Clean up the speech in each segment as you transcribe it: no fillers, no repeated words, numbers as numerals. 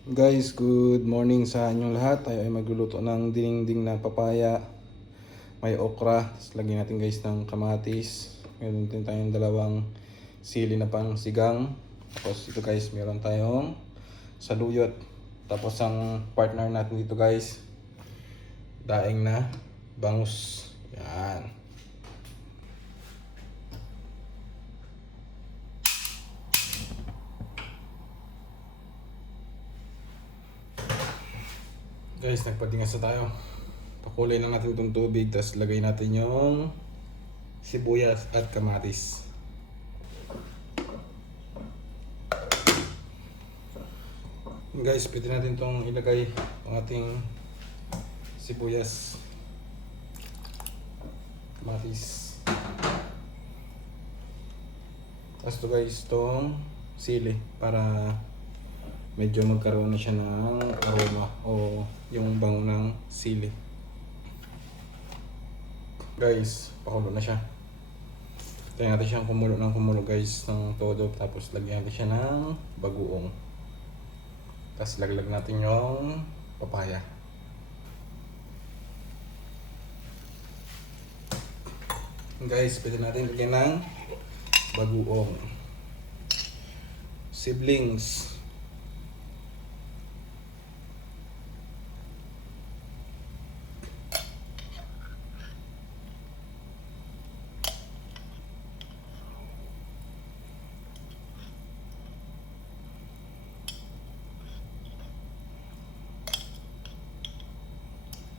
Guys, good morning sa inyong lahat. Tayo ay magluluto ng dinding na papaya. May okra. Tapos lagyan natin guys ng kamatis. Meron din tayong dalawang sili na pang sigang. Tapos ito guys, meron tayong saluyot. Tapos ang partner natin dito guys, daing na bangus. Yan. Guys, nagpadingas na tayo. Pakulay lang natin itong tubig, tapos lagay natin yung sibuyas at kamatis. Guys, pwede natin itong ilagay ang ating sibuyas, kamatis. Tapos ito guys, itong sili para medyo magkaroon na siya ng aroma o yung bango ng sili. Guys, pakulo na siya. Tayo natin siyang kumulo ng kumulo guys ng todo. Tapos lagyan natin siya ng bagoong. Tapos laglag natin yung papaya. Guys, pwede natin lagyan ng bagoong. Siblings.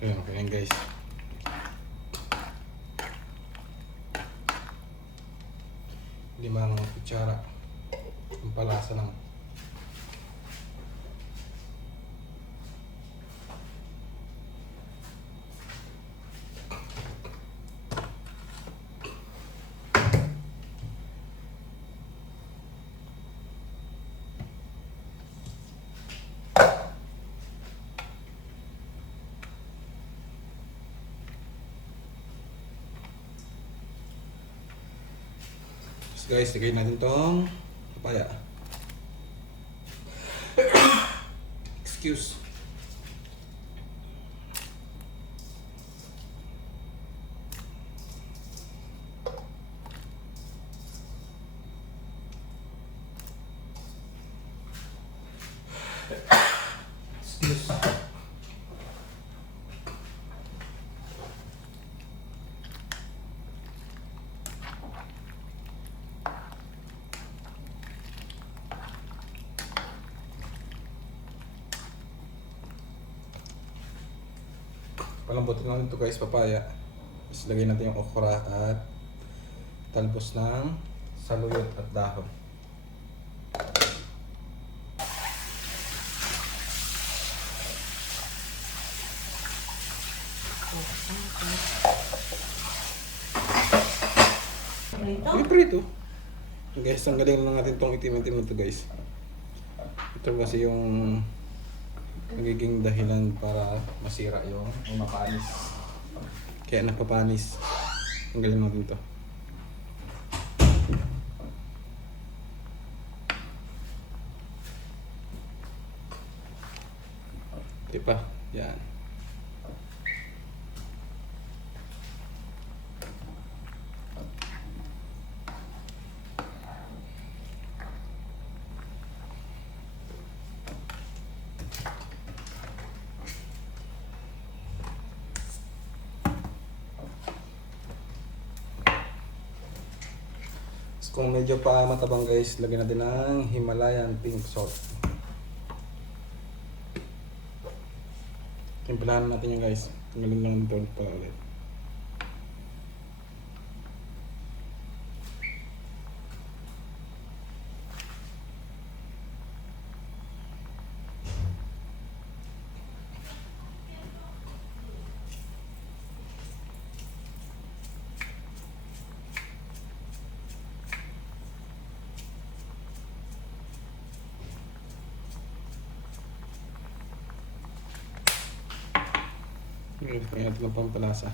Ayan, okay yan guys. Limang kutsara. Ang palasa lang. Guys, lagay natin tong papaya. Excuse. Excuse. Palambutin natin ito guys, papaya. Tapos lagay natin yung okra at talbos ng saluyot at dahon. Prito? Guys, ang galing lang natin itong itim-itim na ito guys. Ito kasi yung nagiging dahilan para masira yung mapanis. Kaya napapanis. Ang galing natin ito. Diba? Yan. Kung medyo pa matabang guys, lagyan natin ng Himalayan pink salt. Timplahan natin yung guys. Tanggalin lang ito pala ulit. Kaya natin ng pampalasa.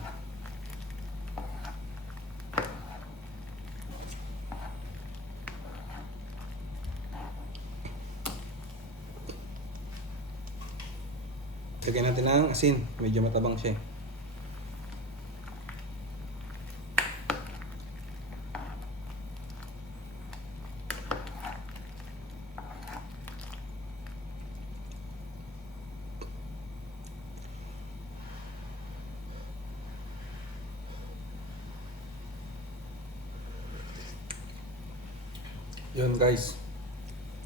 Lagyan natin ng asin. Medyo matabang siya. Yun guys,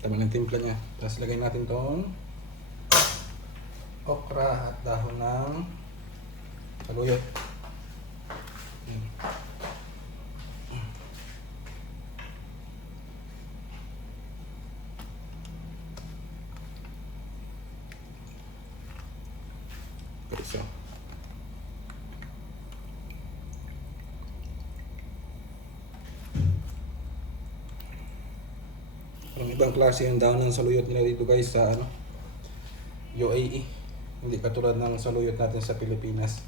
tama ng timpla niya. Tapos lagay natin tong okra at dahon ng saluyot. Okay, so ang ibang klase yung dahon ng saluyot nila dito guys sa UAE. Hindi katulad ng saluyot natin sa Pilipinas.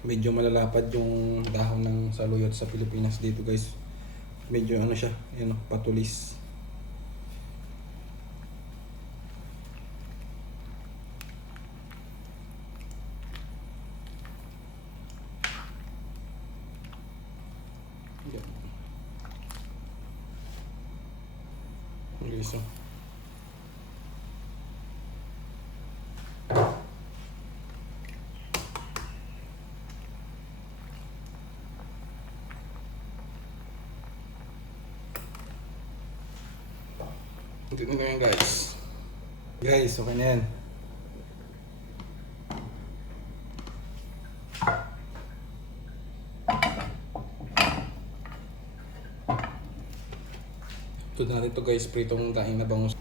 Medyo malalapad yung dahon ng saluyot sa Pilipinas dito guys. Medyo siya, patulis. Okay, so ito na yan guys. Guys, okay na yan. Ito na natin ito guys, pritong daing na bangus.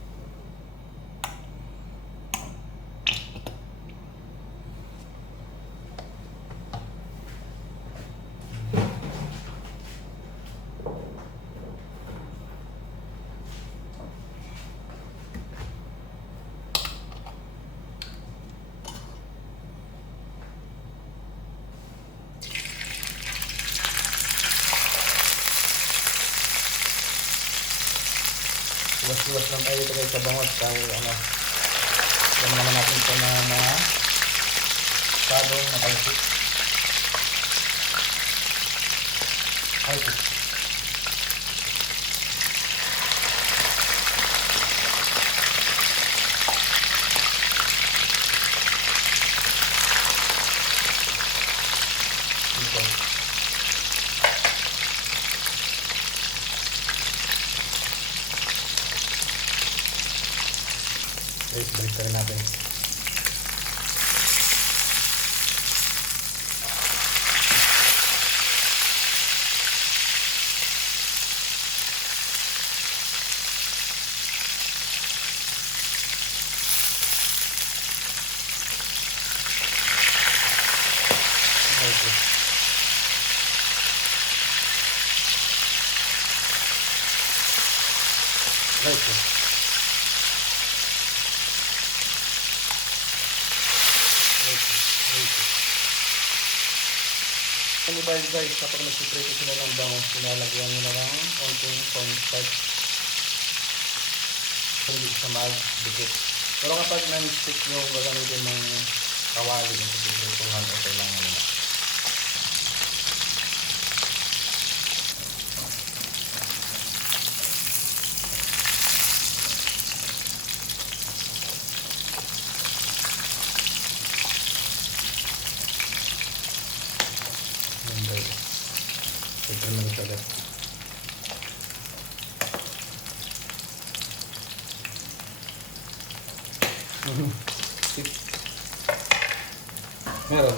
Iwas-iwas lang tayo ito guys sa bangus dahil yan naman natin ito na mga sabong na balsik. Guys, balik ka rin natin. Okay. Guys, kapag nagsiprito sila ng bangus, sinalagyan nila ng konting cornstarch. Hindi siya mag-dikit. Pero kapag non-stick yung gagamitin ng kawali yung pagpiprituhan, okay lang nila. Ito na rin agad. Meron.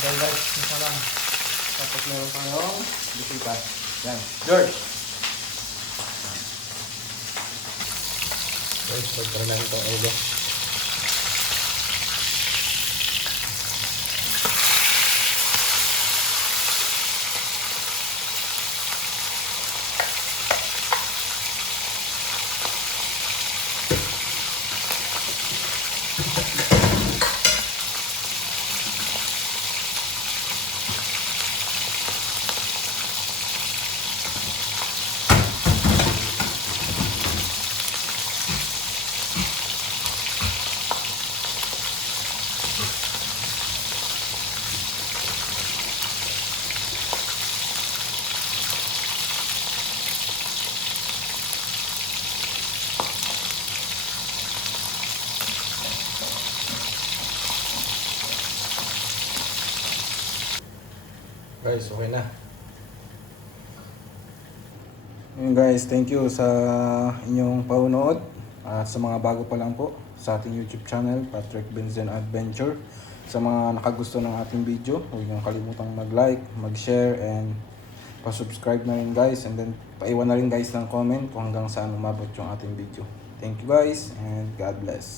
Guys, isa lang. Tapos meron tayong bisita. Yan. George! Guys, pagkara natin itong ulo. Guys, okay na. Yun guys, thank you sa inyong paunood. At sa mga bago pa lang po sa ating YouTube channel, Patrick Benzen Adventure. Sa mga nakagusto ng ating video, huwag niyong kalimutang mag-like, mag-share, and pa-subscribe na rin guys. And then, paiwan na rin guys ng comment kung hanggang saan umabot yung ating video. Thank you guys, and God bless.